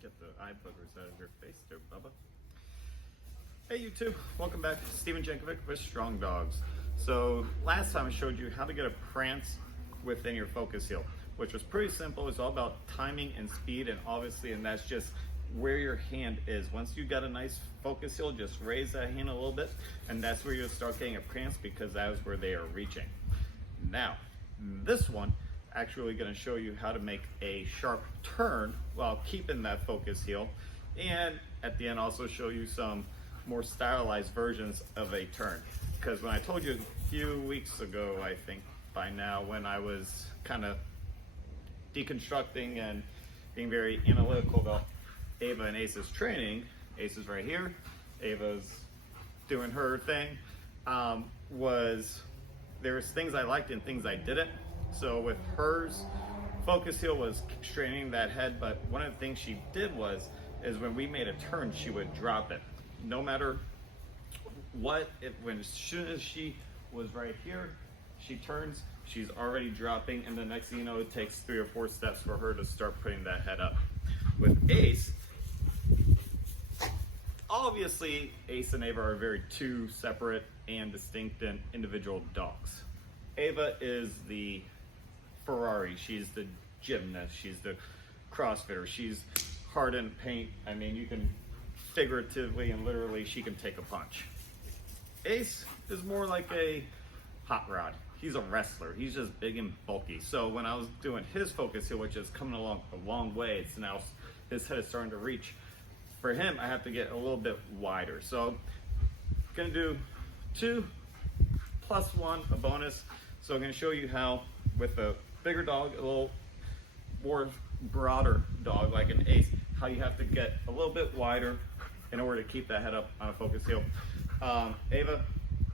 Get the eye boogers out of your face there, Bubba. Hey YouTube, welcome back. Steven Jankovic with Strong Dogs. So last time I showed you how to get a prance within your focus heel, which was pretty simple. It's all about timing and speed, and obviously, and that's just where your hand is. Once you got a nice focus heel, just raise that hand a little bit, and that's where you'll start getting a prance, because that is where they are reaching. Now, this one actually going to show you how to make a sharp turn while keeping that focus heel, and at the end also show you some more stylized versions of a turn. Because when I told you a few weeks ago, I think by now, when I was kind of deconstructing and being very analytical about Ava and Ace's training, Ace is right here, Ava's doing her thing, there was things I liked and things I didn't. So with hers, focus heel was straining that head, but one of the things she did is when we made a turn, she would drop it. No matter what, as soon as she was right here, she turns, she's already dropping, and the next thing you know, it takes 3 or 4 steps for her to start putting that head up. With Ace, obviously, Ace and Ava are very two separate and distinct and individual dogs. Ava is the Ferrari, she's the gymnast, she's the CrossFitter, she's hard in paint. I mean, you can figuratively and literally, she can take a punch. Ace is more like a hot rod. He's a wrestler. He's just big and bulky. So when I was doing his focus heel, which is coming along a long way, it's now his head is starting to reach. For him, I have to get a little bit wider. So I'm gonna do 2 plus 1, a bonus. So I'm gonna show you how, with a bigger dog, a little more broader dog like an Ace, how you have to get a little bit wider in order to keep that head up on a focus heel. Ava,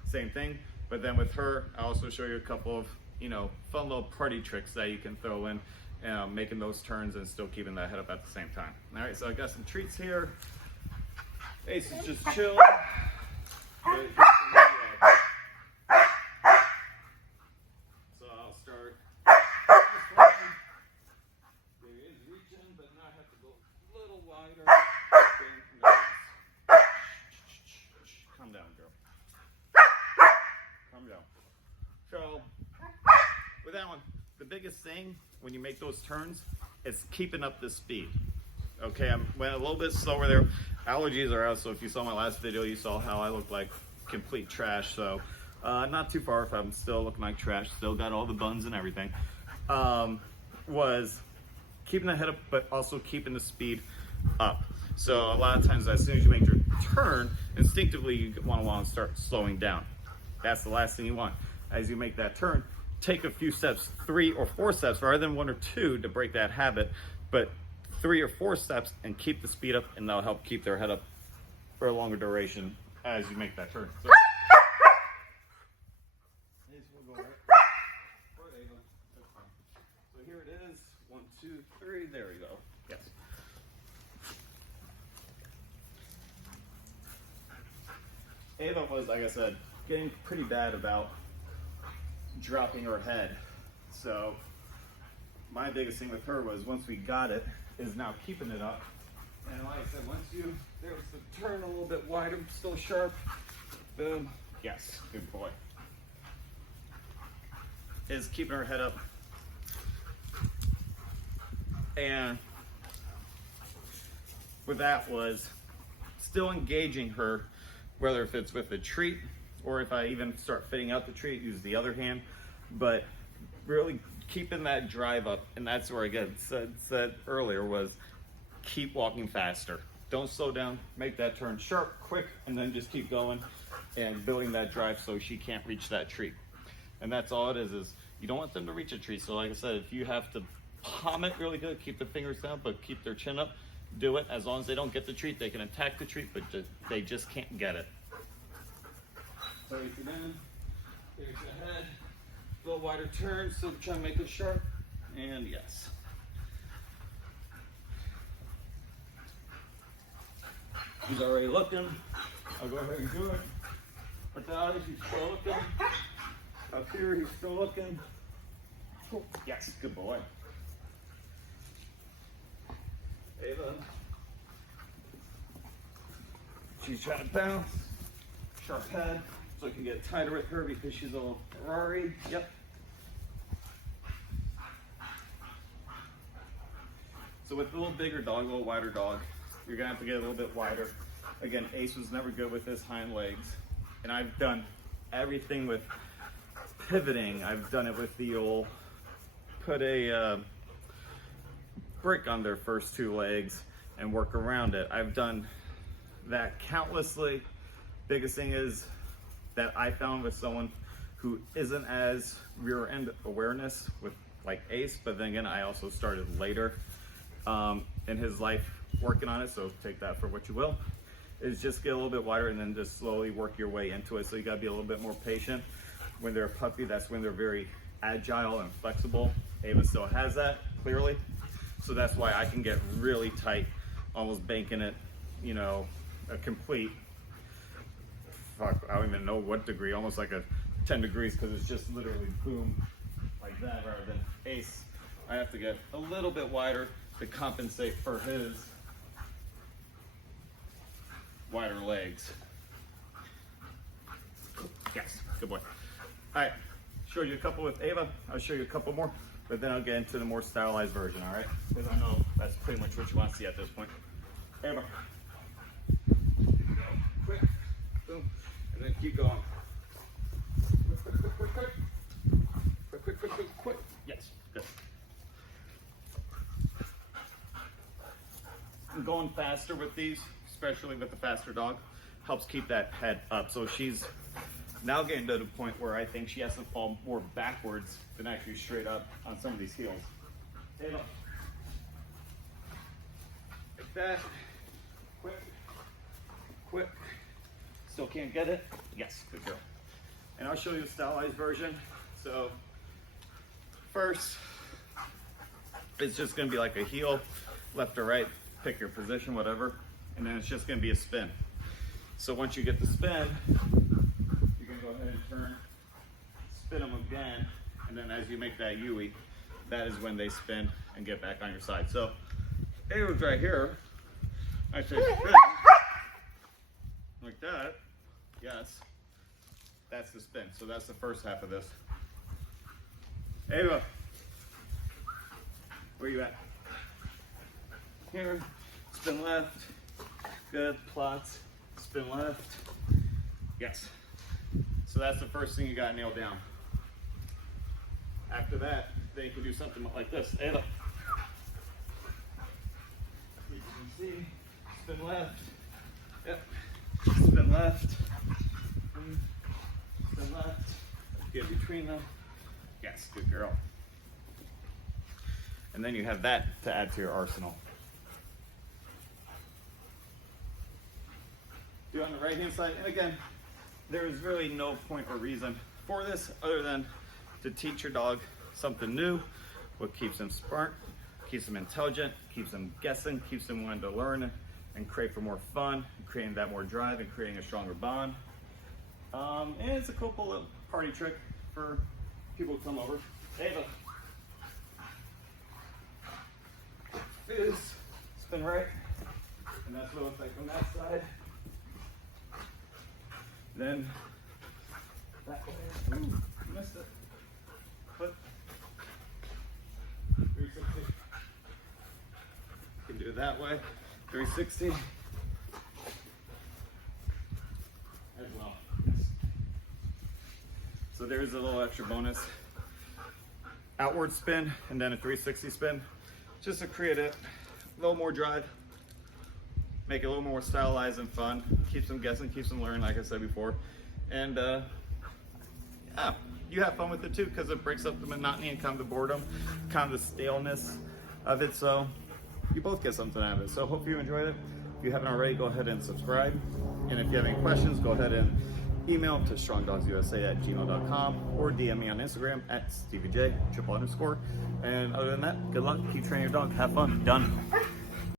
same thing, but then with her, I also show you a couple of, fun little party tricks that you can throw in, making those turns and still keeping that head up at the same time. All right, so I got some treats here. Ace is just chill. So I'll start. There is reaching, but now I have to go a little wider. Calm down, girl. Calm down. So, with that one, the biggest thing when you make those turns is keeping up the speed. Okay, I went a little bit slower there. Allergies are out, so if you saw my last video, you saw how I look like complete trash. So, not too far if I'm still looking like trash, still got all the buns and everything. Was keeping the head up, but also keeping the speed up. So a lot of times, as soon as you make your turn, instinctively you want to start slowing down. That's the last thing you want. As you make that turn, take a few steps, 3 or 4 steps, rather than 1 or 2 to break that habit, but 3 or 4 steps and keep the speed up, and that'll help keep their head up for a longer duration as you make that turn. So, so here it is, 1, 2, 3, there we go. Yes. Ava was, like I said, getting pretty bad about dropping her head. So my biggest thing with her was, once we got it, is now keeping it up. And like I said, there's the turn a little bit wider, still sharp. Boom. Yes, good boy. Is keeping her head up. And with that was still engaging her, whether if it's with a treat or if I even start fitting out the treat, use the other hand, but really keeping that drive up. And that's where, again, said earlier, was keep walking faster. Don't slow down, make that turn sharp, quick, and then just keep going and building that drive so she can't reach that treat. And that's all it is you don't want them to reach a treat. So like I said, if you have to palm it really good, keep the fingers down, but keep their chin up, do it. As long as they don't get the treat, they can attack the treat, but they just can't get it. So you sit in, there's the head, a little wider turn, so try to make it sharp, and yes. She's already looking. I'll go ahead and do it. With the eyes, he's still looking. Up here, he's still looking. Yes, good boy. Ava, She's trying to bounce. Sharp head, so I can get tighter with her because she's a little Ferrari. Yep. So with a little bigger dog, a little wider dog, you're gonna have to get a little bit wider. Again, Ace was never good with his hind legs, and I've done everything with pivoting. I've done it with the old, put a brick on their first two legs and work around it. I've done that countlessly. Biggest thing is that I found with someone who isn't as rear end awareness with like Ace, but then again, I also started later in his life working on it, so take that for what you will, is just get a little bit wider and then just slowly work your way into it. So you gotta be a little bit more patient. When they're a puppy, that's when they're very agile and flexible. Ava still has that, clearly. So that's why I can get really tight, almost banking it, you know, a complete, fuck, I don't even know what degree, almost like a 10 degrees, because it's just literally boom, like that, rather than Ace. I have to get a little bit wider to compensate for his wider legs. Yes, good boy. All right, showed you a couple with Ava. I'll show you a couple more, but then I'll get into the more stylized version, all right? Because I know that's pretty much what you want to see at this point. Ava. Quick, boom, and then keep going. Quick. Yes, good. And going faster with these, especially with the faster dog, helps keep that head up. So she's now getting to the point where I think she has to fall more backwards than actually straight up on some of these heels. Ava. Like that. Quick. Still can't get it? Yes, good girl. And I'll show you a stylized version. So first, it's just gonna be like a heel, left or right, pick your position, whatever. And then it's just gonna be a spin. So once you get the spin, you can go ahead and turn, spin them again. And then as you make that Yui, that is when they spin and get back on your side. So Ava's right here. I say spin, like that, yes. That's the spin. So that's the first half of this. Ava, where you at? Here, spin left, good, plots, spin left, yes. So that's the first thing you gotta nail down. After that, then you can do something like this. Ava. You can see, spin left, yep, spin left, spin left, get between them. Yes, good girl. And then you have that to add to your arsenal. Do on the right hand side, and again, there is really no point or reason for this other than to teach your dog something new, what keeps them smart, keeps them intelligent, keeps them guessing, keeps them wanting to learn and crave for more fun, creating that more drive and creating a stronger bond. And it's a cool little party trick for people to come over. Ava. Fizz, spin right, and that's what it looks like from that side. Then that way. Ooh, missed it. Flip. 360. You can do it that way. 360. As well. Yes. So there's a little extra bonus. Outward spin and then a 360 spin. Just to create a little more drive. Make it a little more stylized and fun. Keeps them guessing, keeps them learning, like I said before. And yeah, you have fun with it too, because it breaks up the monotony and kind of the boredom, kind of the staleness of it. So you both get something out of it. So hope you enjoyed it. If you haven't already, go ahead and subscribe. And if you have any questions, go ahead and email to strongdogsusa@gmail.com or DM me on Instagram at StevieJ__. And other than that, good luck. Keep training your dog. Have fun. Done.